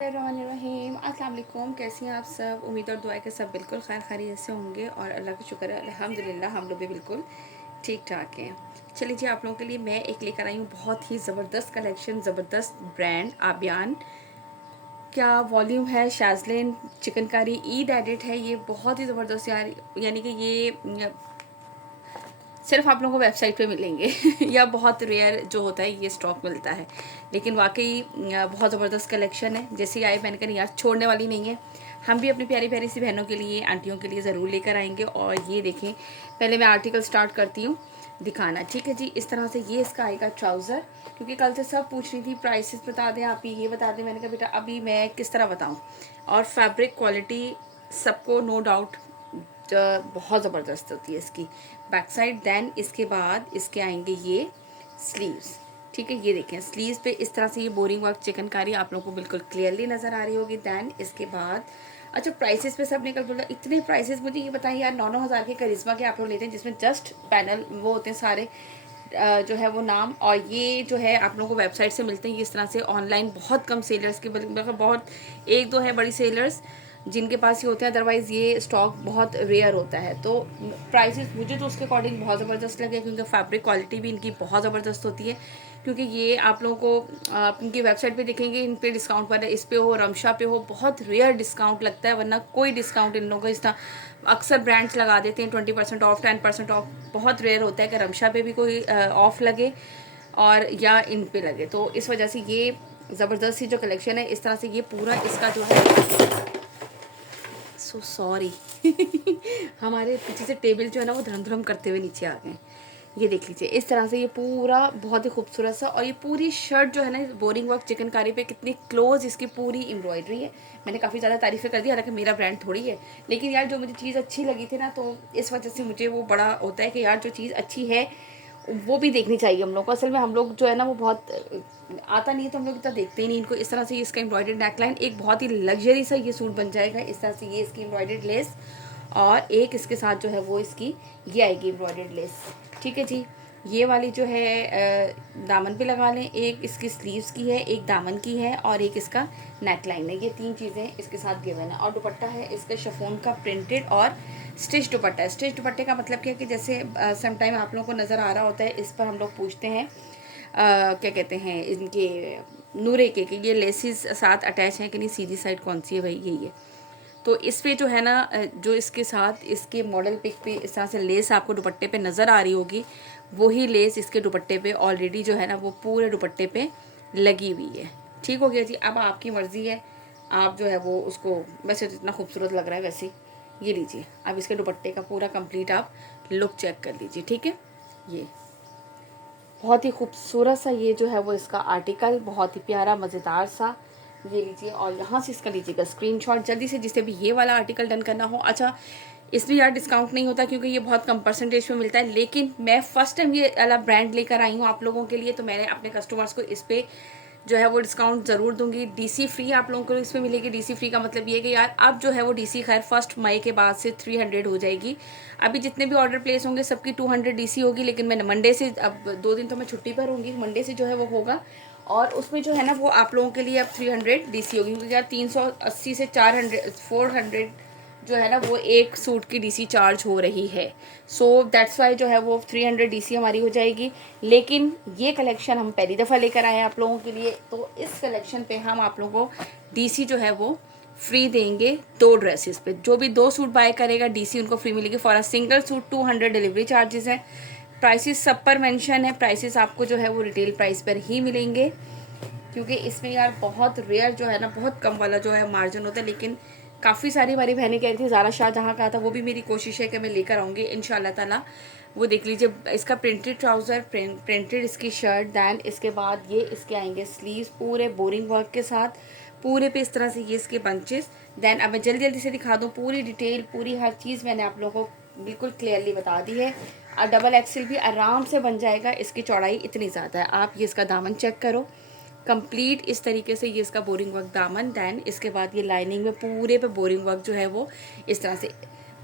रहीम अस्सलाम वालेकुम। कैसी हैं आप सब? उम्मीद और दुआ है कि सब बिल्कुल खैर खैरियत से होंगे और अल्लाह का शुक्र है अल्हम्दुलिल्लाह हम लोग भी बिल्कुल ठीक ठाक हैं। चलिए जी, आप लोगों के लिए मैं एक लेकर आई हूँ बहुत ही ज़बरदस्त कलेक्शन, ज़बरदस्त ब्रांड आबियान। क्या वॉल्यूम है, शाजलिन चिकनकारी ईद एडिट है। ये बहुत ही ज़बरदस्त यार, यानी कि ये सिर्फ आप लोगों को वेबसाइट पे मिलेंगे या बहुत रेयर जो होता है ये स्टॉक मिलता है। लेकिन वाकई बहुत ज़बरदस्त कलेक्शन है। जैसे ही आए मैंने कहा यार छोड़ने वाली नहीं है, हम भी अपनी प्यारी प्यारी सी बहनों के लिए, आंटियों के लिए ज़रूर लेकर आएंगे। और ये देखें, पहले मैं आर्टिकल स्टार्ट करती हूँ दिखाना, ठीक है जी। इस तरह से ये इसका आएगा ट्राउज़र, क्योंकि कल से सब पूछ रही थी प्राइसेस बता दें आप, ये बता दें। मैंने कहा बेटा अभी मैं किस तरह बताऊँ। और फैब्रिक क्वालिटी सबको नो डाउट बहुत ज़बरदस्त होती है इसकी बैक साइड। देन इसके बाद इसके आएंगे ये स्लीव्स, ठीक है। ये देखें स्लीव्स पे इस तरह से ये बोरिंग वर्क चिकनकारी आप लोगों को बिल्कुल क्लियरली नज़र आ रही होगी। देन इसके बाद अच्छा प्राइसेस पे सब निकल बोला, इतने प्राइसेस मुझे ये बताइए यार। 9-9 हज़ार के करिश्मा के आप लोग लेते हैं, जिसमें जस्ट पैनल वो होते हैं सारे जो है वो नाम। और ये जो है आप लोगों को वेबसाइट से मिलते हैं। इस तरह से ऑनलाइन बहुत कम सेलर्स के, मतलब बहुत एक दो है बड़ी सेलर्स जिनके पास ये होते हैं, अदरवाइज़ ये स्टॉक बहुत रेयर होता है। तो प्राइसेस मुझे तो उसके अकॉर्डिंग बहुत ज़बरदस्त लगे, क्योंकि फैब्रिक क्वालिटी भी इनकी बहुत ज़बरदस्त होती है। क्योंकि ये आप लोगों को इनकी वेबसाइट पे देखेंगे, इन पे डिस्काउंट पर है, इस पे हो रमशा पे हो बहुत रेयर डिस्काउंट लगता है, वरना कोई डिस्काउंट इन लोगों को इस तरह अक्सर ब्रांड्स लगा देते हैं 20% ऑफ, 10% ऑफ। बहुत रेयर होता है कि रमशा पे भी कोई ऑफ लगे और या इन पे लगे। तो इस वजह से ये ज़बरदस्त सी जो कलेक्शन है, इस तरह से ये पूरा इसका जो है, सो सॉरी हमारे पीछे से टेबल जो है ना वो धर्म धर्म करते हुए नीचे आ गए। ये देख लीजिए, इस तरह से ये पूरा बहुत ही खूबसूरत सा। और ये पूरी शर्ट जो है ना बोरिंग वर्क चिकनकारी पे कितनी क्लोज इसकी पूरी एम्ब्रॉयडरी है। मैंने काफ़ी ज़्यादा तारीफ़ें कर दी, हालांकि मेरा ब्रांड थोड़ी है, लेकिन यार जो मुझे चीज़ अच्छी लगी थी ना, तो इस वजह से मुझे वो बड़ा होता है कि यार जो चीज़ अच्छी है वो भी देखनी चाहिए हम लोग को। असल में हम लोग जो है ना वो बहुत आता नहीं है, तो हम लोग इतना देखते ही नहीं इनको। इस तरह से इसका एम्ब्रॉयडर्ड नेकलाइन, एक बहुत ही लग्जरी सा ये सूट बन जाएगा। इस तरह से ये इसकी एम्ब्रॉयडर्ड लेस, और एक इसके साथ जो है वो इसकी ये आएगी एम्ब्रॉयडर्ड लेस, ठीक है जी। ये वाली जो है दामन पे लगा लें, एक इसकी स्लीव्स की है, एक दामन की है, और एक इसका नेकलाइन है। ये तीन चीज़ें इसके साथ गिवन है। और दुपट्टा है इसका शिफॉन का प्रिंटेड और स्टिच दुपट्टा है। स्टिच दुपट्टे का मतलब क्या है कि जैसे समटाइम आप लोगों को नज़र आ रहा होता है, इस पर हम लोग पूछते हैं क्या कहते हैं इनके नूरे के कि ये लेसिस साथ अटैच हैं कि नहीं, सीधी साइड कौन सी है, भाई यही है। तो इस पे जो है ना जो इसके साथ इसके मॉडल पिक पे इस तरह से लेस आपको दुपट्टे पे नज़र आ रही होगी, वही लेस इसके दुपट्टे पे ऑलरेडी जो है ना वो पूरे दुपट्टे पे लगी हुई है। ठीक हो गया जी। अब आपकी मर्ज़ी है, आप जो है वो उसको, वैसे तो इतना खूबसूरत लग रहा है वैसे। ये लीजिए, अब इसके दुपट्टे का पूरा कंप्लीट आप लुक चेक कर लीजिए, ठीक है। ये बहुत ही खूबसूरत सा ये जो है वो इसका आर्टिकल, बहुत ही प्यारा मज़ेदार सा। ये लीजिए, और यहाँ से इसका लीजिएगा स्क्रीनशॉट जल्दी से, जिसे भी ये वाला आर्टिकल डन करना हो। अच्छा, इसमें यार डिस्काउंट नहीं होता क्योंकि ये बहुत कम परसेंटेज पे मिलता है, लेकिन मैं फ़र्स्ट टाइम ये वाला ब्रांड लेकर आई हूँ आप लोगों के लिए, तो मैंने अपने कस्टमर्स को इस पर जो है वो डिस्काउंट ज़रूर दूंगी। डीसी फ्री आप लोगों को इसमें मिलेगी। डीसी फ्री का मतलब ये कि यार अब जो है वो डीसी खैर 1 मई के बाद से 300 हो जाएगी। अभी जितने भी ऑर्डर प्लेस होंगे सबकी 200 डीसी होगी, लेकिन मैं मंडे से, अब 2 दिन तो मैं छुट्टी पर होंगी, मंडे से जो है वो होगा। और उसमें जो है ना वो आप लोगों के लिए अब 300 डीसी होगी, क्योंकि यार 380 से 400 जो है ना वो एक सूट की डीसी चार्ज हो रही है। सो दैट्स वाई जो है वो 300 डीसी हमारी हो जाएगी। लेकिन ये कलेक्शन हम पहली दफ़ा लेकर आए हैं आप लोगों के लिए, तो इस कलेक्शन पे हम आप लोगों को डीसी जो है वो फ्री देंगे 2 ड्रेसेस पे। जो भी 2 सूट बाय करेगा डीसी उनको फ्री मिलेगी। For a single suit 200 delivery charges है। प्राइसेस सब पर मेंशन है, प्राइसेस आपको जो है वो रिटेल प्राइस पर ही मिलेंगे, क्योंकि इसमें यार बहुत रेयर जो है ना बहुत कम वाला जो है मार्जिन होता है। लेकिन काफ़ी सारी हमारी बहनें कह रही थी, ज़ारा शाह जहाँ का था, वो भी मेरी कोशिश है कि मैं लेकर आऊँगी इंशाल्लाह ताला। वो देख लीजिए, इसका प्रिंटेड ट्राउज़र, प्रिंटेड इसकी शर्ट, दैन इसके बाद ये इसके आएंगे स्लीव्स पूरे बोरिंग वर्क के साथ, पूरे पे इस तरह से ये इसके बंचेस। दैन अब मैं जल्दी जल्दी से दिखा दूँ पूरी डिटेल, पूरी हर चीज़ मैंने आप लोगों को बिल्कुल क्लियरली बता दी है। और डबल एक्सल भी आराम से बन जाएगा, इसकी चौड़ाई इतनी ज़्यादा है। आप ये इसका दामन चेक करो, कंप्लीट इस तरीके से ये इसका बोरिंग वर्क दामन। दैन इसके बाद ये लाइनिंग में पूरे पे बोरिंग वर्क जो है वो इस तरह से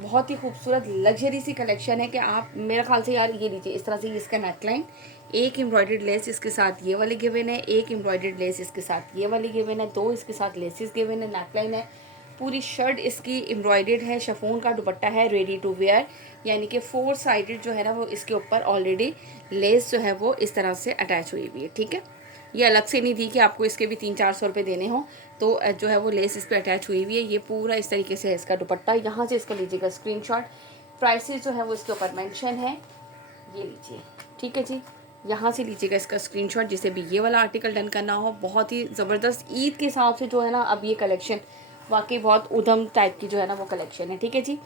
बहुत ही खूबसूरत लग्जरी सी कलेक्शन है कि आप, मेरे ख्याल से यार ये लीजिए, इस तरह से ये इसका नेकलाइन, एक एम्ब्रॉयडर्ड लेस इसके साथ ये वाली गिवन है, एक एम्ब्रॉयडर्ड लेस इसके साथ ये वाली गिवन है, 2 इसके साथ लेसेस गिवन है, नेकलाइन है, पूरी शर्ट इसकी एम्ब्रॉयडर्ड है, शिफॉन का दुपट्टा है, रेडी टू वेयर, यानी कि 4 साइडेड जो है ना वो इसके ऊपर ऑलरेडी लेस जो है वो इस तरह से अटैच हुई हुई है। ठीक है, ये अलग से नहीं दी कि आपको इसके भी 300-400 रुपये देने हों, तो जो है वो लेस इस पर अटैच हुई हुई है। ये पूरा इस तरीके से है इसका दुपट्टा। यहाँ से इसका लीजिएगा स्क्रीनशॉट। प्राइसेस जो है वो इसके ऊपर मेंशन है, ये लीजिए। ठीक है जी, यहाँ से लीजिएगा इसका स्क्रीनशॉट जिसे भी ये वाला आर्टिकल डन करना हो। बहुत ही ज़बरदस्त ईद के हिसाब से जो है ना अब ये कलेक्शन वाकई बहुत उधम टाइप की जो है ना वो कलेक्शन है। ठीक है जी,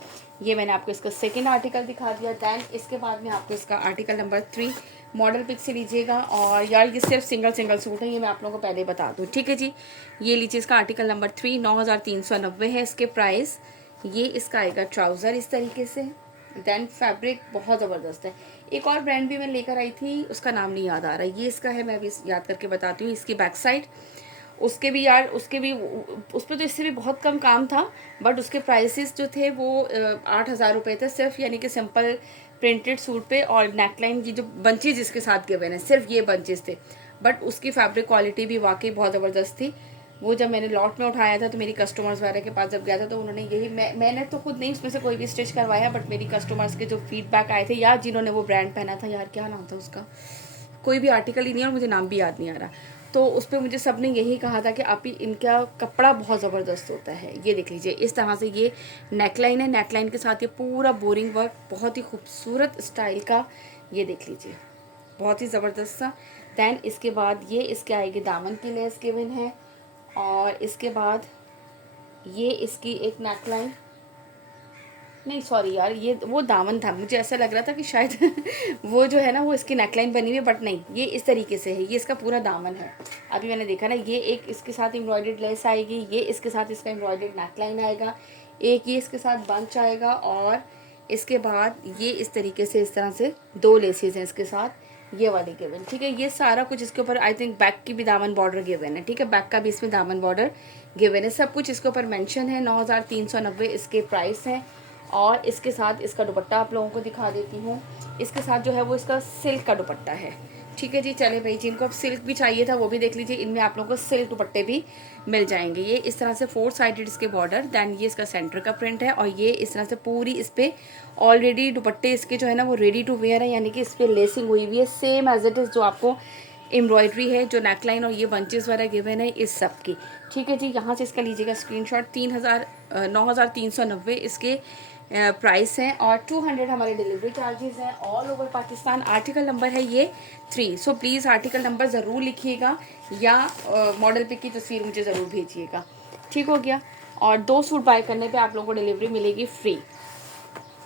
ये मैंने आपको इसका सेकंड आर्टिकल दिखा दिया। दैन इसके बाद में आपको इसका आर्टिकल नंबर 3 मॉडल पिक से लीजिएगा। और यार ये सिर्फ सिंगल सूट है, ये मैं आप लोगों को पहले बता दूँ। ठीक है जी, ये लीजिए इसका आर्टिकल नंबर 3, 9390 है इसके प्राइस। ये इसका आएगा ट्राउज़र इस तरीके से। दैन फैब्रिक बहुत ज़बरदस्त है। एक और ब्रांड भी मैं लेकर आई थी, उसका नाम नहीं याद आ रहा, ये इसका है, मैं भी याद करके बताती हूँ। इसकी बैक साइड उसके भी यार उस पर तो इससे भी बहुत कम काम था, बट उसके प्राइसेस जो थे वो 8,000 रुपये थे सिर्फ, यानी कि सिंपल प्रिंटेड सूट पे। और नेकलाइन की जो बंचेज इसके साथ गिवन है, सिर्फ ये बंचेज थे, बट उसकी फैब्रिक क्वालिटी भी वाकई बहुत ज़बरदस्त थी। वो जब मैंने लॉट में उठाया था तो मेरी कस्टमर्स वगैरह के पास जब गया था तो उन्होंने यही, मैंने तो खुद नहीं उसमें से कोई भी स्टिच करवाया, बट मेरी कस्टमर्स के जो फीडबैक आए थे, यार जिन्होंने वो ब्रांड पहना था, यार क्या नाम था उसका, कोई भी आर्टिकल ही नहीं है और मुझे नाम भी याद नहीं आ रहा, तो उस पर मुझे सब ने यही कहा था कि आप ही इनका कपड़ा बहुत ज़बरदस्त होता है। ये देख लीजिए, इस तरह से ये नेकलाइन है, नेकलाइन के साथ ये पूरा बोरिंग वर्क, बहुत ही खूबसूरत स्टाइल का, ये देख लीजिए, बहुत ही ज़बरदस्त सा। दैन इसके बाद ये इसके आएगी दामन की लेस गिवन है, और इसके बाद ये इसकी एक नेकलाइन, नहीं सॉरी यार, ये वो दामन था, मुझे ऐसा लग रहा था कि शायद वो जो है ना वो इसकी नेकलाइन बनी हुई है, बट नहीं, ये इस तरीके से है, ये इसका पूरा दामन है। अभी मैंने देखा ना, ये एक इसके साथ एम्ब्रॉयडर्ड लेस आएगी, ये इसके साथ इसका एम्ब्रॉयडर्ड नेकलाइन आएगा, एक ये इसके साथ बंच आएगा, और इसके बाद ये इस तरीके से इस तरह से 2 लेसेस हैं इसके साथ, ये वाली गिवन। ठीक है, ये सारा कुछ इसके ऊपर, आई थिंक बैक की भी दामन बॉर्डर गिवन है। ठीक है, बैक का भी इसमें दामन बॉर्डर गिवन है, सब कुछ इसके ऊपर मेंशन है। 9390 इसके प्राइस हैं। और इसके साथ इसका दुपट्टा आप लोगों को दिखा देती हूँ। इसके साथ जो है वो इसका सिल्क का दुपट्टा है। ठीक है जी, चले भाई, जिनको अब सिल्क भी चाहिए था वो भी देख लीजिए, इनमें आप लोगों को सिल्क दुपट्टे भी मिल जाएंगे। ये इस तरह से 4 साइडेड इसके बॉर्डर, दैन ये इसका सेंटर का प्रिंट है, और ये इस तरह से पूरी इस पर ऑलरेडी दुपट्टे इसके जो है ना वो रेडी टू वेयर है, यानी कि इस पर लेसिंग हुई हुई है सेम एज इट इज़ जो आपको एम्ब्रॉयडरी है, जो नेकलाइन और ये बंचेस वगैरह गिवन है इस सब की। ठीक है जी, यहाँ से इसका लीजिएगा स्क्रीनशॉट। 9390 इसके प्राइस हैं, और 200 हमारे डिलीवरी चार्जेस हैं all over Pakistan. Article number है ये 3, सो प्लीज़ आर्टिकल नंबर ज़रूर लिखिएगा, या मॉडल पिक की तस्वीर मुझे ज़रूर भेजिएगा। ठीक हो गया, और 2 सूट बाय करने पे आप लोगों को डिलीवरी मिलेगी फ्री।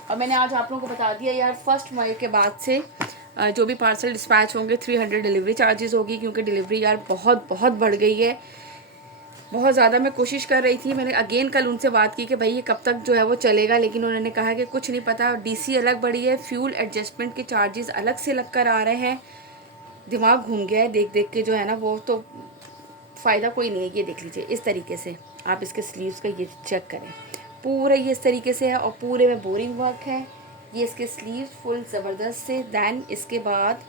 और मैंने आज आप लोगों को बता दिया यार, 1 मई के बाद से जो भी पार्सल डिस्पैच होंगे 300 डिलीवरी चार्जेस होगी, क्योंकि डिलीवरी यार बहुत बहुत बढ़ गई है, बहुत ज़्यादा। मैं कोशिश कर रही थी, मैंने अगेन कल उनसे बात की कि भाई ये कब तक जो है वो चलेगा, लेकिन उन्होंने कहा कि कुछ नहीं पता, डीसी अलग बढ़ी है, फ्यूल एडजस्टमेंट के चार्जेस अलग से लग कर आ रहे हैं, दिमाग घूम गया है देख देख के जो है ना, वो तो फ़ायदा कोई नहीं है। ये देख लीजिए, इस तरीके से आप इसके स्लीव्स का ये चेक करें, पूरा ये इस तरीके से है, और पूरे में बोरिंग वर्क है। ये इसके स्लीव्स फुल ज़बरदस्त से। दैन इसके बाद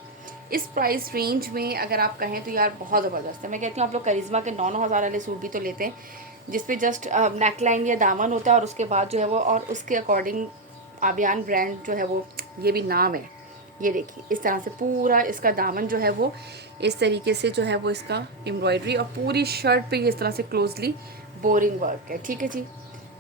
इस प्राइस रेंज में अगर आप कहें तो यार बहुत ज़बरदस्त है। मैं कहती हूँ आप लोग करिश्मा के 9-9 हज़ार वाले सूट भी तो लेते हैं, जिसपे जस्ट नेकलाइन या दामन होता है, और उसके बाद जो है वो, और उसके अकॉर्डिंग आबियान ब्रांड जो है वो, ये भी नाम है। ये देखिए, इस तरह से पूरा इसका दामन जो है वो इस तरीके से जो है वो इसका एम्ब्रॉयडरी, और पूरी शर्ट पे इस तरह से क्लोजली बोरिंग वर्क है। ठीक है जी,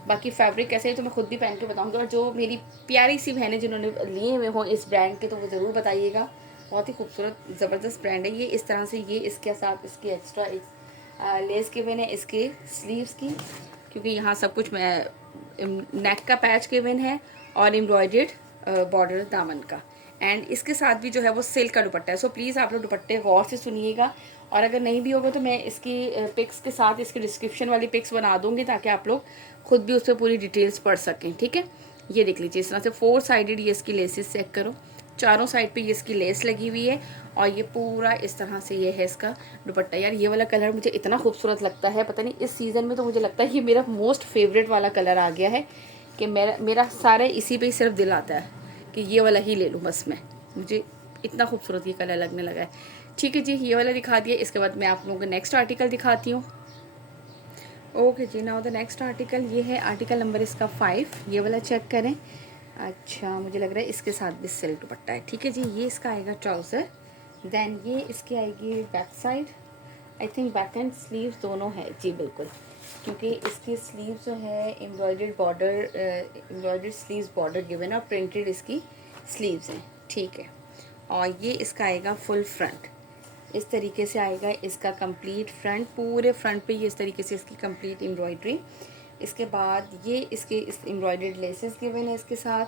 बाकी फैब्रिक कैसे है तो मैं खुद भी पहन के बताऊँगी, और जो मेरी प्यारी सी बहनें जिन्होंने लिए हुए हों इस ब्रांड के तो वो ज़रूर बताइएगा। बहुत ही खूबसूरत ज़बरदस्त ब्रांड है ये। इस तरह से ये इसके साथ इसकी एक्स्ट्रा एक लेस गिवन है इसके स्लीव्स की, क्योंकि यहाँ सब कुछ मैं नेक का पैच गिवन है, और एम्ब्रॉयडर्ड बॉर्डर दामन का, एंड इसके साथ भी जो है वो सिल्क का दुपट्टा है। सो प्लीज़ आप लोग दुपट्टे गौर से सुनिएगा, और अगर नहीं भी होगा तो मैं इसकी पिक्स के साथ इसकी डिस्क्रिप्शन वाली पिक्स बना दूँगी, ताकि आप लोग खुद भी उस पर पूरी डिटेल्स पढ़ सकें। ठीक है, ये देख लीजिए, इस तरह से 4 साइडेड ये इसकी लेसेस चेक करो, चारों साइड पे ये इसकी लेस लगी हुई है, और ये पूरा इस तरह से ये है इसका दुपट्टा। यार ये वाला कलर मुझे इतना खूबसूरत लगता है, पता नहीं इस सीज़न में तो मुझे लगता है ये मेरा मोस्ट फेवरेट वाला कलर आ गया है, कि मेरा सारे इसी पे ही सिर्फ दिल आता है कि ये वाला ही ले लूँ बस मैं। मुझे इतना खूबसूरत ये कलर लगने लगा है। ठीक है जी, ये वाला दिखा दिया। इसके बाद मैं आप लोगों को नेक्स्ट आर्टिकल दिखाती हूँ। ओके जी, नाउ द नेक्स्ट आर्टिकल ये है आर्टिकल नंबर इसका 5। ये वाला चेक करें। अच्छा, मुझे लग रहा है इसके साथ भी सिल्क दुपट्टा है। ठीक है जी, ये इसका आएगा ट्राउज़र। देन ये इसकी आएगी back side. I think back and sleeves दोनों है जी, बिल्कुल, क्योंकि इसकी स्लीव्स जो है embroidered border, embroidered sleeves border given और प्रिंटेड इसकी स्लीव्स हैं। ठीक है, और ये इसका आएगा फुल फ्रंट। इस तरीके से आएगा इसका कंप्लीट फ्रंट। पूरे फ्रंट पे ये इस तरीके से इसकी कंप्लीट एम्ब्रॉयडरी। इसके बाद ये इसके इस एम्ब्रॉयडर्ड लेसेस गिवन है इसके साथ,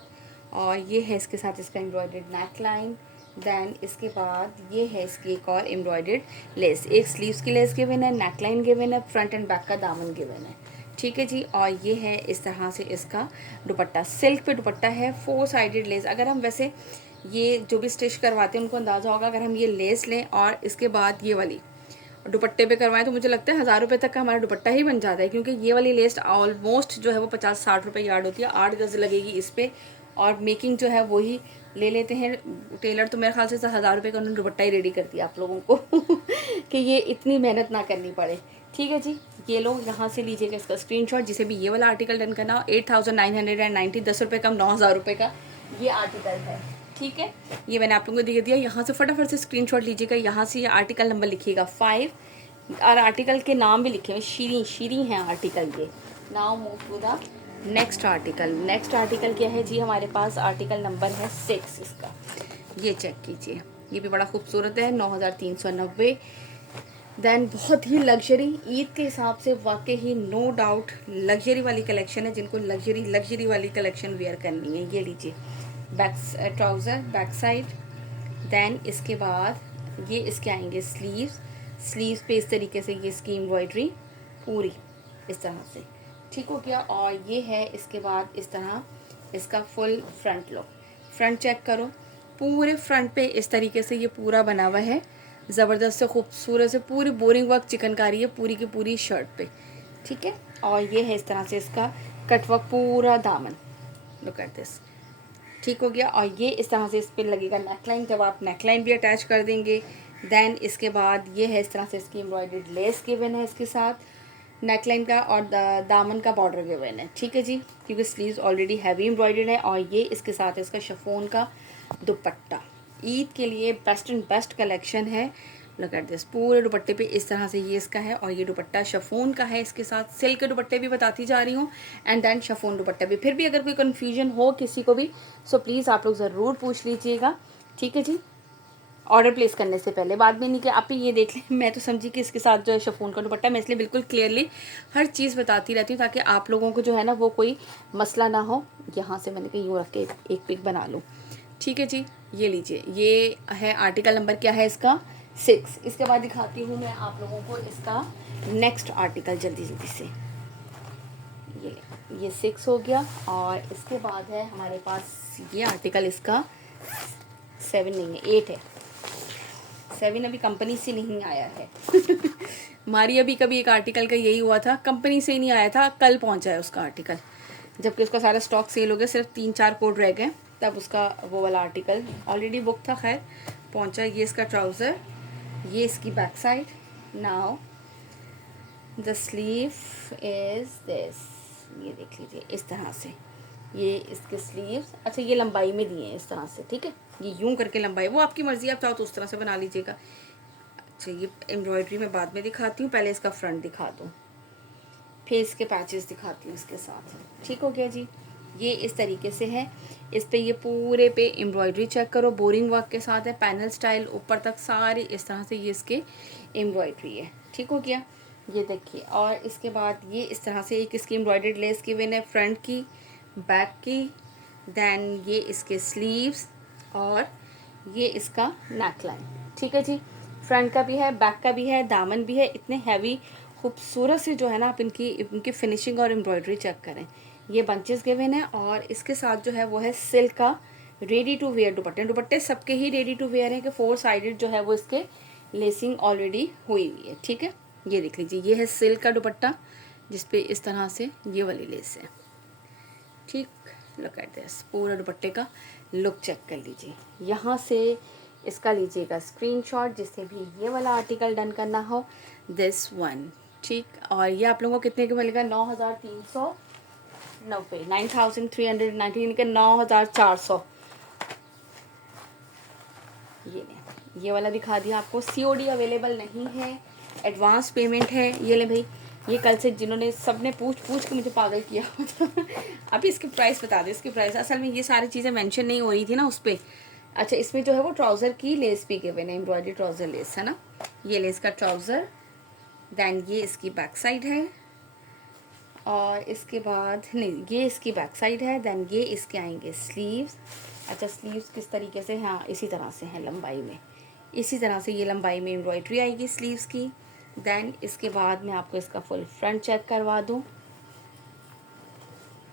और ये है इसके साथ इसका एम्ब्रॉयडर्ड नेक लाइन। दैन इसके बाद ये है इसकी एक और एम्ब्रॉयडर्ड लेस, एक स्लीव्स की लेस गिवन है, नेक लाइन गिवन है, फ्रंट एंड बैक का दामन गिवन है। ठीक है जी, और ये है इस तरह से इसका दुपट्टा। सिल्क पे दुपट्टा है, 4 साइडेड लेस। अगर हम वैसे ये जो भी स्टिच करवाते हैं उनको अंदाज़ा होगा, अगर हम ये लेस लें और इसके बाद ये वाली दुपट्टे पे करवाएं तो मुझे लगता है 1000 रुपये तक का हमारा दुपट्टा ही बन जाता है, क्योंकि ये वाली लेस ऑलमोस्ट जो है वो 50-60 रुपये यार्ड होती है। 8 गज़ लगेगी इस पर, और मेकिंग जो है वही ले लेते हैं टेलर। तो मेरे ख्याल से 1000 रुपये का उन्होंने दुपट्टा ही रेडी कर दिया आप लोगों को कि ये इतनी मेहनत ना करनी पड़े। ठीक है जी, ये लोग यहाँ से लीजिएगा इसका स्क्रीनशॉट, जिसे भी ये वाला आर्टिकल डन करना हो। 8990, 10 रुपये कम, 9000 रुपये का ये आर्टिकल है। ठीक है, ये मैंने आप लोगों को दे दिया। यहाँ से फटाफट से स्क्रीनशॉट लीजिएगा। यहाँ से ये आर्टिकल नंबर लिखिएगा 5, और आर्टिकल के नाम भी लिखे हुए, शीरी हैं आर्टिकल ये। Now move to the next article. Next article क्या है जी, हमारे पास आर्टिकल नंबर है 6 इसका। ये चेक कीजिए, ये भी बड़ा खूबसूरत है, 9390। देन बहुत ही लग्जरी, ईद के हिसाब से वाकई ही नो डाउट लग्जरी वाली कलेक्शन है। जिनको लग्जरी वाली कलेक्शन वेयर करनी है, ये लीजिए। Back trouser, back side. Then इसके बाद ये इसके आएंगे स्लीव्स पे इस तरीके से ये इसकी एम्ब्रॉयडरी पूरी इस तरह से। ठीक हो गया, और ये है इसके बाद इस तरह इसका full front look. Front check करो, पूरे फ्रंट पे इस तरीके से ये पूरा बना हुआ है, ज़बरदस्त से खूबसूरत से, पूरी बोरिंग वर्क चिकनकारी है पूरी की पूरी शर्ट पे। ठीक है, और ये है इस तरह से इसका कटवर्क पूरा दामन। Look at this. ठीक हो गया, और ये इस तरह से इस पर लगेगा नेकलाइन, जब आप नेकलाइन भी अटैच कर देंगे। देन इसके बाद ये है इस तरह से इसकी एम्ब्रॉयडर्ड लेस गिवन है इसके साथ, नेकलाइन का और दामन का बॉर्डर गिवन है। ठीक है जी, क्योंकि स्लीव्स ऑलरेडी हैवी एम्ब्रॉयडर्ड है, और ये इसके साथ इसका शिफॉन का दुपट्टा। ईद के लिए बेस्ट एंड बेस्ट कलेक्शन है। लुक एट दिस, पूरे दुपट्टे पे इस तरह से ये इसका है, और ये दुपट्टा शिफॉन का है इसके साथ। सिल्क के दुपट्टे भी बताती जा रही हूँ, एंड देन शिफॉन दुपट्टा भी। फिर भी अगर कोई कन्फ्यूजन हो किसी को भी, सो प्लीज़ आप लोग ज़रूर पूछ लीजिएगा। ठीक है जी, ऑर्डर प्लेस करने से पहले। बाद में नहीं कि आप ही ये देख लें, मैं तो समझी कि इसके साथ जो है शिफॉन का दुपट्टा। मैं इसलिए बिल्कुल क्लियरली हर चीज़ बताती रहती हूँ, ताकि आप लोगों को जो है ना वो कोई मसला ना हो। यहाँ से मैंने कहीं यूँ रख के एक पिक बना लूँ। ठीक है जी, ये लीजिए, ये है आर्टिकल नंबर क्या है इसका 6। इसके बाद दिखाती हूँ मैं आप लोगों को इसका नेक्स्ट आर्टिकल जल्दी से। ये 6 हो गया, और इसके बाद है हमारे पास ये आर्टिकल इसका 7 नहीं है, 8 है। 7 अभी कंपनी से नहीं आया है हमारी अभी कभी एक आर्टिकल का यही हुआ था, कंपनी से ही नहीं आया था, कल पहुंचा है उसका आर्टिकल, जबकि उसका सारा स्टॉक सेल हो गया, सिर्फ 3-4 कोड रह गए, तब उसका वो वाला आर्टिकल ऑलरेडी बुक था। खैर पहुंचा। ये इसका ट्राउज़र, ये इसकी back side. Now the sleeve is this, ये देख लीजिए इस तरह से ये इसके स्लीव्स। अच्छा, ये लंबाई में दिए हैं इस तरह से। ठीक है, ये यूं करके लंबाई, वो आपकी मर्ज़ी, आप चाहो तो उस तरह से बना लीजिएगा। अच्छा, ये एम्ब्रॉयडरी मैं बाद में दिखाती हूँ, पहले इसका फ्रंट दिखा दूँ, फेस के पैचेस दिखाती हूँ इसके साथ। ठीक हो गया जी, ये इस तरीके से है। इस पे ये पूरे पे एम्ब्रॉयडरी चेक करो, बोरिंग वर्क के साथ है, पैनल स्टाइल ऊपर तक सारी इस तरह से ये इसके एम्ब्रॉयडरी है। ठीक हो गया, ये देखिए। और इसके बाद ये इस तरह से एक इसकी एम्ब्रॉयडर्ड लेस गिवन है, फ्रंट की, बैक की। देन ये इसके स्लीव्स, और ये इसका नेक लाइन। ठीक है जी, फ्रंट का भी है, बैक का भी है, दामन भी है। इतने हैवी खूबसूरत से जो है ना, आप इनकी फिनिशिंग और एम्ब्रॉयडरी चेक करें। ये बंचेस गिवन है, और इसके साथ जो है वो है सिल्क का रेडी टू वेयर दुपट्टे सबके ही रेडी टू वेयर हैं कि 4 साइडेड जो है वो इसके लेसिंग ऑलरेडी हुई हुई है। ठीक है, ये देख लीजिए, ये है सिल्क का दुपट्टा जिसपे इस तरह से ये वाली लेस है। ठीक, लुक एट दिस, पूरा दुपट्टे का लुक चेक कर लीजिए। यहाँ से इसका लीजिएगा स्क्रीनशॉट, जिससे भी ये वाला आर्टिकल डन करना हो, दिस वन। ठीक, और ये आप लोगों को कितने का मिलेगा? 9390, 9390 के 9400। ये वाला दिखा दिया आपको। COD अवेलेबल नहीं है, एडवांस पेमेंट है। ये ले भाई, ये कल से जिन्होंने सबने पूछ के मुझे पागल किया अभी इसके प्राइस बता दो, इसके प्राइस। असल में ये सारी चीज़ें मेंशन नहीं हो रही थी ना उस पर। अच्छा, इसमें जो है वो ट्राउज़र की लेस भी गिवन है, एम्ब्रॉयडरी ट्राउज़र लेस है ना। ये लेस का ट्राउज़र, दैन ये इसकी बैक साइड है, और इसके बाद नहीं, ये इसकी बैक साइड है। दैन ये इसके आएंगे स्लीव्स। अच्छा, स्लीव्स किस तरीके से? हाँ, इसी तरह से है लंबाई में, इसी तरह से ये लंबाई में एम्ब्रॉयडरी आएगी स्लीव्स की। दैन इसके बाद मैं आपको इसका फुल फ्रंट चेक करवा दूँ।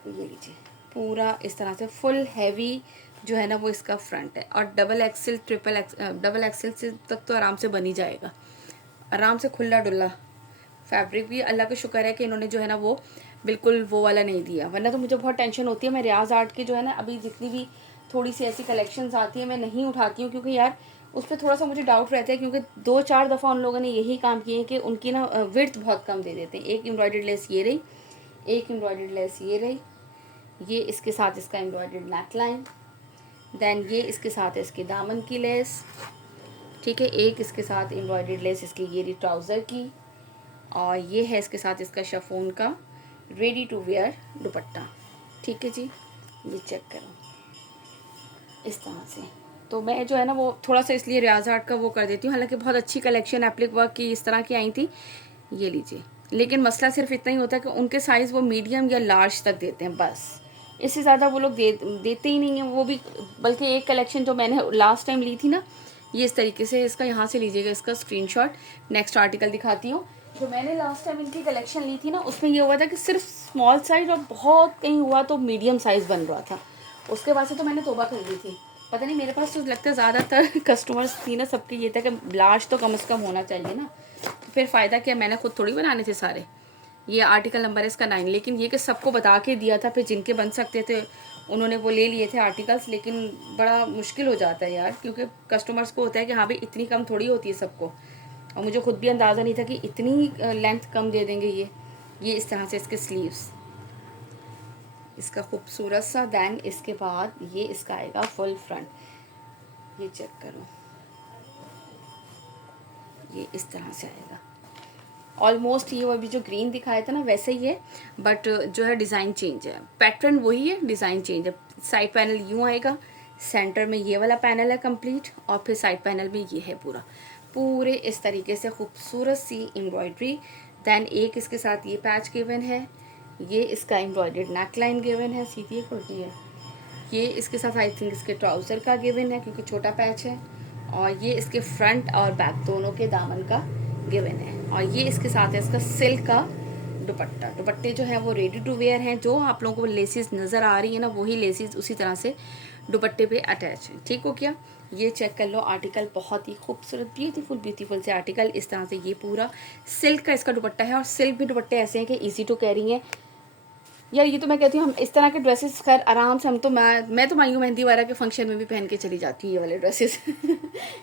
ये लीजिए, पूरा इस तरह से फुल हैवी जो है ना वो इसका फ्रंट है। और डबल एक्सेल से तक तो आराम से बन ही जाएगा, आराम से खुला डुल्ला। फैब्रिक भी अल्लाह का शुक्र है कि इन्होंने जो है ना वो बिल्कुल वो वाला नहीं दिया, वरना तो मुझे बहुत टेंशन होती है। मैं रियाज आर्ट की जो है ना अभी जितनी भी थोड़ी सी ऐसी कलेक्शंस आती है मैं नहीं उठाती हूँ, क्योंकि यार उस पर थोड़ा सा मुझे डाउट रहता है, क्योंकि 2-4 दफ़ा उन लोगों ने यही काम किए हैं कि उनकी ना विड्थ बहुत कम दे देते हैं। एक एम्ब्रॉयडर्ड लेस ये रही, एक एम्ब्रॉयडर्ड लेस ये रही, ये इसके साथ इसका एम्ब्रॉयडर्ड नेक लाइन, दैन ये इसके साथ है इसकी दामन की लेस। ठीक है, एक इसके साथ एम्ब्रॉयडर्ड लेस इसकी ये रही ट्राउज़र की, और ये है इसके साथ इसका शिफॉन का रेडी टू वेयर दुपट्टा। ठीक है जी, ये चेक करो इस तरह से। तो मैं जो है ना वो थोड़ा सा इसलिए रियाज आर्ट का वो कर देती हूँ, हालांकि बहुत अच्छी कलेक्शन एप्लिक वर्क की इस तरह की आई थी। ये लीजिए, लेकिन मसला सिर्फ इतना ही होता है कि उनके साइज़ वो मीडियम या लार्ज तक देते हैं, बस इससे ज़्यादा वो लोग देते ही नहीं हैं वो भी। बल्कि एक कलेक्शन जो मैंने लास्ट टाइम ली थी ना, ये इस तरीके से, इसका यहाँ से लीजिएगा इसका स्क्रीनशॉट। नेक्स्ट आर्टिकल दिखाती हूँ। जो मैंने लास्ट टाइम इनकी कलेक्शन ली थी ना, उसमें ये हुआ था कि सिर्फ स्मॉल साइज़, और बहुत कहीं हुआ तो मीडियम साइज़ बन रहा था। उसके बाद से तो मैंने तौबा कर ली थी। पता नहीं, मेरे पास तो लगता है ज़्यादातर कस्टमर्स थी ना, सबके ये था कि लार्ज तो कम से कम होना चाहिए ना। तो फिर फ़ायदा क्या, मैंने खुद थोड़ी बनाने थे सारे। ये आर्टिकल नंबर है इसका 9। लेकिन ये कि सबको बता के दिया था, फिर जिनके बन सकते थे उन्होंने वो ले लिए थे आर्टिकल्स। लेकिन बड़ा मुश्किल हो जाता है यार, क्योंकि कस्टमर्स को होता है कि हाँ भाई इतनी कम थोड़ी होती है सबको, और मुझे खुद भी अंदाज़ा नहीं था कि इतनी लेंथ कम दे देंगे ये इस तरह से इसके स्लीव्स, इसका खूबसूरत सा। दैन इसके बाद ये इसका आएगा फुल फ्रंट। ये चेक करो, ये इस तरह से आएगा। ऑलमोस्ट ये अभी जो ग्रीन दिखाया था ना वैसे ही है, बट जो है डिज़ाइन चेंज है, पैटर्न वही है, डिज़ाइन चेंज है। साइड पैनल यूँ आएगा, सेंटर में ये वाला पैनल है कंप्लीट, और फिर साइड पैनल में ये है पूरे इस तरीके से खूबसूरत सी एम्ब्रॉयडरी। दैन एक इसके साथ ये पैच गिवन है, ये इसका एम्ब्रॉयडर्ड नेक लाइन गिवन है, सीधी एक उल्टी है। ये इसके साथ आई थिंक इसके ट्राउज़र का गिवन है, क्योंकि छोटा पैच है। और ये इसके फ्रंट और बैक दोनों के दामन का गिवन है। और ये इसके साथ है इसका सिल्क का दुपट्टा। दुपट्टे जो है वो रेडी टू वेयर हैं। जो आप लोगों को लेसिस नज़र आ रही है ना, वही लेसिस उसी तरह से दुपट्टे पे अटैच है। ठीक हो क्या? ये चेक कर लो आर्टिकल, बहुत ही खूबसूरत ब्यूटीफुल से आर्टिकल। इस तरह से ये पूरा सिल्क का इसका दुपट्टा है, और सिल्क भी दुपट्टे ऐसे हैं कि ईजी टू कैरी हैं यार। ये तो मैं कहती हूँ हम इस तरह के ड्रेसेस खैर आराम से, हम तो मैं तो मांगू मेहंदी वाला के फंक्शन में भी पहन के चली जाती हूँ ये वाले ड्रेसेस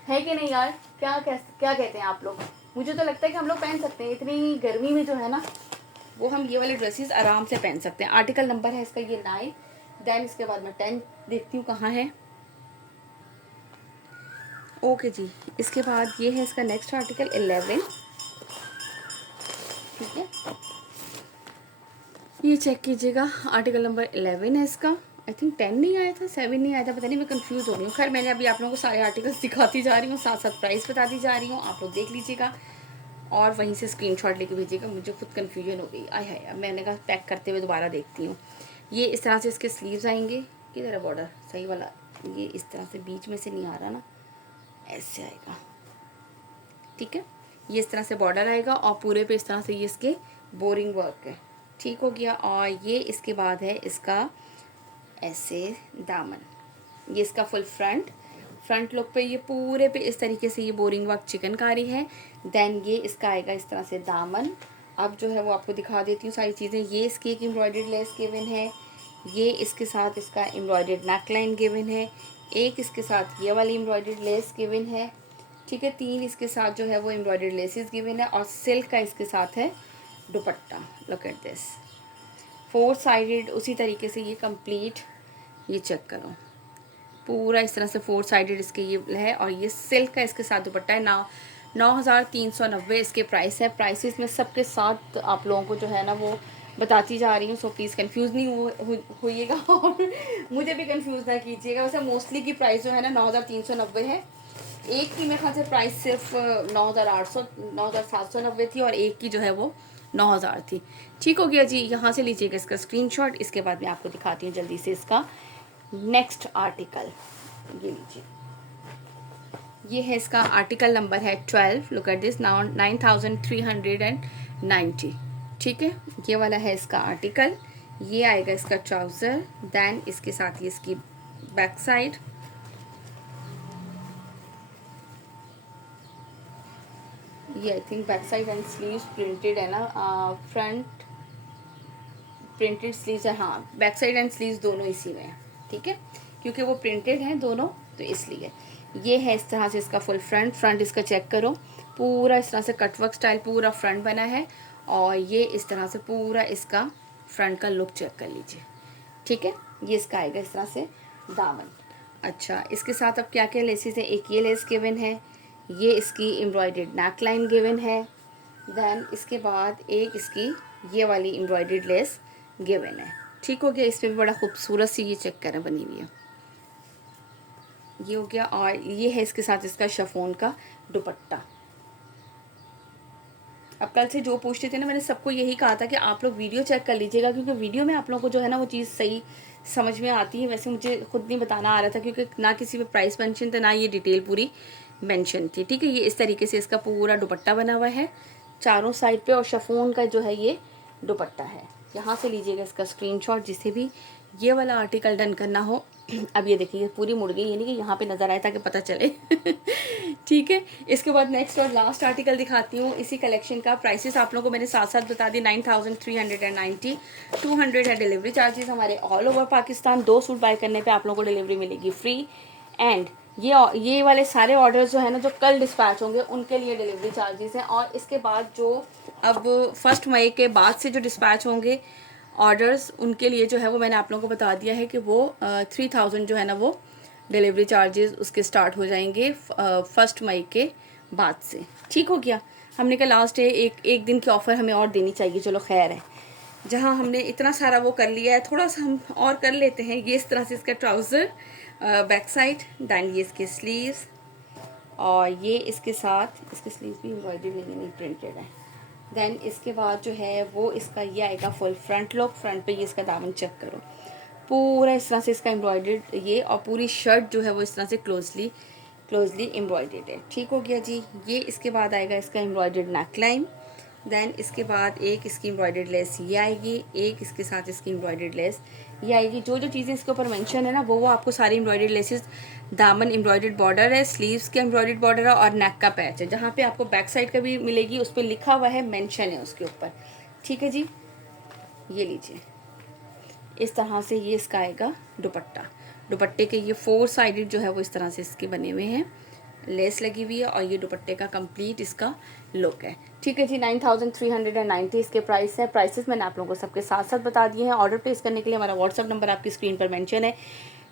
है कि नहीं यार? क्या कहते हैं आप लोग? मुझे तो लगता है कि हम लोग पहन सकते हैं, इतनी गर्मी में जो है ना वो हम ये वाले ड्रेसेस आराम से पहन सकते हैं। आर्टिकल नंबर है इसका ये 9। दैन इसके बाद मैं 10 देखती हूँ कहाँ है। ओके जी, इसके बाद ये है इसका नेक्स्ट आर्टिकल 11। ठीक है, ये चेक कीजिएगा, आर्टिकल नंबर 11 है इसका। आई थिंक 10 नहीं आया था, 7 नहीं आया था, पता नहीं, मैं कंफ्यूज हो रही हूँ। खैर मैंने अभी आप लोगों को सारे आर्टिकल्स दिखाती जा रही हूँ, साथ साथ प्राइस बताती जा रही हूँ, आप लोग देख लीजिएगा और वहीं से स्क्रीनशॉट लेके भेजिएगा। मुझे खुद कन्फ्यूजन हो गई, आय हाय, मैंने कहा पैक करते हुए दोबारा देखती हूँ। ये इस तरह से इसके स्लीव्स आएंगे। किधर है बॉर्डर सही वाला? ये इस तरह से बीच में से नहीं आ रहा ना, ऐसे आएगा। ठीक है, ये इस तरह से बॉर्डर आएगा, और पूरे पे इस तरह से ये इसके बोरिंग वर्क है। ठीक हो गया। और ये इसके बाद है इसका ऐसे दामन, ये इसका फुल फ्रंट लुक पे ये पूरे पे इस तरीके से ये बोरिंग वर्क चिकनकारी है। देन ये इसका आएगा इस तरह से दामन। अब जो है वो आपको दिखा देती हूँ सारी चीज़ें। ये इसकी एक एम्ब्रॉयडर्ड लेस गिवन है, ये इसके साथ इसका एम्ब्रॉयडर्ड नेक लाइन गिवन है, एक इसके साथ ये वाली एम्ब्रॉयडर्ड लेस गिवन है, ठीक है। 3 इसके साथ जो है वो एम्ब्रॉयडर्ड लेसेस गिवन है और सिल्क का इसके साथ है दुपट्टा। लुक एट दिस, 4 साइडेड उसी तरीके से ये कंप्लीट, ये चेक करो पूरा इस तरह से 4 साइडेड इसके ये है और ये सिल्क का इसके साथ दुपट्टा है। 9,390 इसके प्राइस है। प्राइसेस में सबके साथ आप लोगों को जो है ना वो बताती जा रही हूँ, सो प्लीज़ कंफ्यूज नहीं होइएगा और मुझे भी कंफ्यूज ना कीजिएगा। वैसे मोस्टली की प्राइस जो है ना 9,390 है। एक की मेरे ख्याल से प्राइस सिर्फ 9,790 थी और एक की जो है वो 9,000 थी। ठीक हो गया जी। यहाँ से लीजिएगा इसका स्क्रीनशॉट। इसके बाद मैं आपको दिखाती हूँ जल्दी से इसका नेक्स्ट आर्टिकल। ये लीजिए, ये है इसका आर्टिकल नंबर है 12। Look at this, 9,390। ठीक है, ये वाला है इसका आर्टिकल। ये आएगा इसका ट्राउज़र, देन इसके साथ ये इसकी बैक साइड, ये I think back side and sleeves printed है ना, फ्रंट प्रिंटेड स्लीव्स है, हाँ बैक साइड एंड स्लीव्स दोनों इसी में है। ठीक है, क्योंकि वो प्रिंटेड हैं दोनों तो इसलिए। ये है इस तरह से इसका फुल फ्रंट इसका चेक करो, पूरा इस तरह से कटवर्क स्टाइल पूरा फ्रंट बना है और ये इस तरह से पूरा इसका फ्रंट का लुक चेक कर लीजिए। ठीक है, ये इसका आएगा इस तरह से दामन। अच्छा, इसके साथ अब क्या क्या लेसेस है, एक ये लेस गिवन है, ये इसकी एम्ब्रॉयडर्ड नेक लाइन गिवन है, देन इसके बाद एक इसकी ये वाली एम्ब्रॉयडर्ड लेस गिवन है। ठीक हो गया, इसमें भी बड़ा खूबसूरत सी ये चेक करें बनी हुई है, ये हो गया। और ये है इसके साथ इसका शिफॉन का दुपट्टा। अब कल से जो पूछते थे ना, मैंने सबको यही कहा था कि आप लोग वीडियो चेक कर लीजिएगा, क्योंकि वीडियो में आप लोगों को जो है ना वो चीज़ सही समझ में आती है। वैसे मुझे खुद नहीं बताना आ रहा था क्योंकि ना किसी पे प्राइस मेंशन था ना ये डिटेल पूरी मेंशन थी। ठीक है, ये इस तरीके से इसका पूरा दुपट्टा बना हुआ है चारों साइड पे और शिफॉन का जो है ये दुपट्टा है। यहाँ से लीजिएगा इसका स्क्रीनशॉट जिसे भी ये वाला आर्टिकल डन करना हो। अब ये देखिए पूरी मुड़ गई, यानी कि यहाँ पे नज़र आए ताकि पता चले। ठीक है, इसके बाद नेक्स्ट और लास्ट आर्टिकल दिखाती हूँ इसी कलेक्शन का। प्राइसेस आप लोगों को मैंने साथ साथ बता दी। 9,390, 200 है डिलीवरी चार्जेस हमारे all over Pakistan. 2 suit buy करने पे आप लोगों को डिलीवरी मिलेगी फ्री। एंड ये वाले सारे ऑर्डर्स जो है ना जो कल डिस्पैच होंगे उनके लिए डिलीवरी चार्जेस हैं। और इसके बाद जो अब 1 मई के बाद से जो डिस्पैच होंगे ऑर्डर्स उनके लिए जो है वो मैंने आप लोगों को बता दिया है कि वो 3,000 जो है ना वो डिलीवरी चार्जेस उसके स्टार्ट हो जाएंगे 1 मई के बाद से। ठीक हो गया, हमने कहा लास्ट डे एक दिन की ऑफ़र हमें और देनी चाहिए। चलो खैर है, जहाँ हमने इतना सारा वो कर लिया है थोड़ा सा हम और कर लेते हैं। ये इस तरह से इसका ट्राउज़र बैक साइड, दैन ये इसके स्लीव्स और ये इसके साथ इसके स्लीव्स भी एम्ब्रॉयडरी नहीं प्रिंटेड है। देन इसके बाद जो है वो इसका ये आएगा फुल फ्रंट लुक। फ्रंट पे ये इसका दामन चेक करो, पूरा इस तरह से इसका एम्ब्रॉयडर्ड ये और पूरी शर्ट जो है वो इस तरह से क्लोजली एम्ब्रॉयडर्ड है। ठीक हो गया जी। ये इसके बाद आएगा इसका एम्ब्रॉयडर्ड नेक लाइन, देन इसके बाद एक इसकी एम्ब्रॉयडर्ड लेस ये आएगी, एक इसके साथ इसकी एम्ब्रॉयडर्ड लेस ये आएगी। जो जो चीज़ें इसके ऊपर मेंशन है ना वो आपको सारी एम्ब्रॉयडर्ड लेसेस, दामन एम्ब्रॉयडर्ड बॉर्डर है, स्लीव्स के एम्ब्रॉयडर्ड बॉर्डर है और नेक का पैच है। जहाँ पे आपको बैक साइड का भी मिलेगी उस पर लिखा हुआ है, मेंशन है उसके ऊपर। ठीक है जी, ये लीजिए इस तरह से ये इसका आएगा दुपट्टा। दुपट्टे के ये 4 साइडेड जो है वो इस तरह से इसके बने हुए हैं, लेस लगी हुई है और ये दुपट्टे का कंप्लीट इसका लुक है। ठीक है जी, 9,390 इसके प्राइस है। प्राइसेस मैंने आप लोगों को सबके साथ साथ बता दिए हैं। ऑर्डर प्लेस करने के लिए हमारा व्हाट्सअप नंबर आपकी स्क्रीन पर मेंशन है,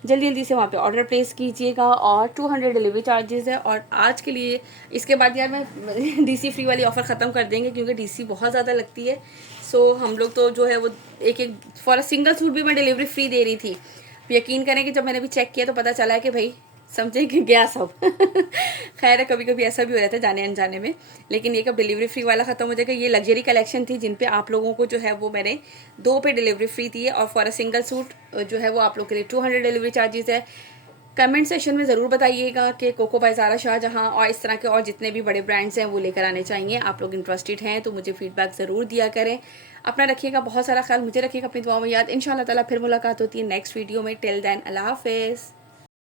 जल्दी जल्दी से वहाँ पे ऑर्डर प्लेस कीजिएगा। और 200 डिलीवरी चार्जेस है। और आज के लिए इसके बाद यार मैं डीसी फ्री वाली ऑफ़र ख़त्म कर देंगे क्योंकि डीसी बहुत ज़्यादा लगती है। सो हम लोग तो जो है वो एक फॉर अ सिंगल सूट भी मैं डिलीवरी फ्री दे रही थी। यकीन करें कि जब मैंने भी चेक किया तो पता चला है कि भाई समझे कि गया सब। खैर है, कभी कभी ऐसा भी हो जाता है जाने अनजाने में। लेकिन ये कब डिलीवरी फ्री वाला ख़त्म हो जाएगा। ये लग्जरी कलेक्शन थी जिन पे आप लोगों को जो है वो मैंने 2 पे डिलीवरी फ्री दी है और फॉर अ सिंगल सूट जो है वो आप लोग के लिए 200 डिलीवरी चार्जेस है। कमेंट सेशन में ज़रूर बताइएगा कि कोको बाय ज़ारा शाहजहां और इस तरह के और जितने भी बड़े ब्रांड्स हैं वो लेकर आने चाहिए। आप लोग इंटरेस्टेड हैं तो मुझे फीडबैक ज़रूर दिया करें। अपना रखिएगा बहुत सारा ख्याल, मुझे रखिएगा अपनी दुआ में याद। इंशाल्लाह ताला फिर मुलाकात होती है नेक्स्ट वीडियो में। टिल देन अल्लाह हाफिज़।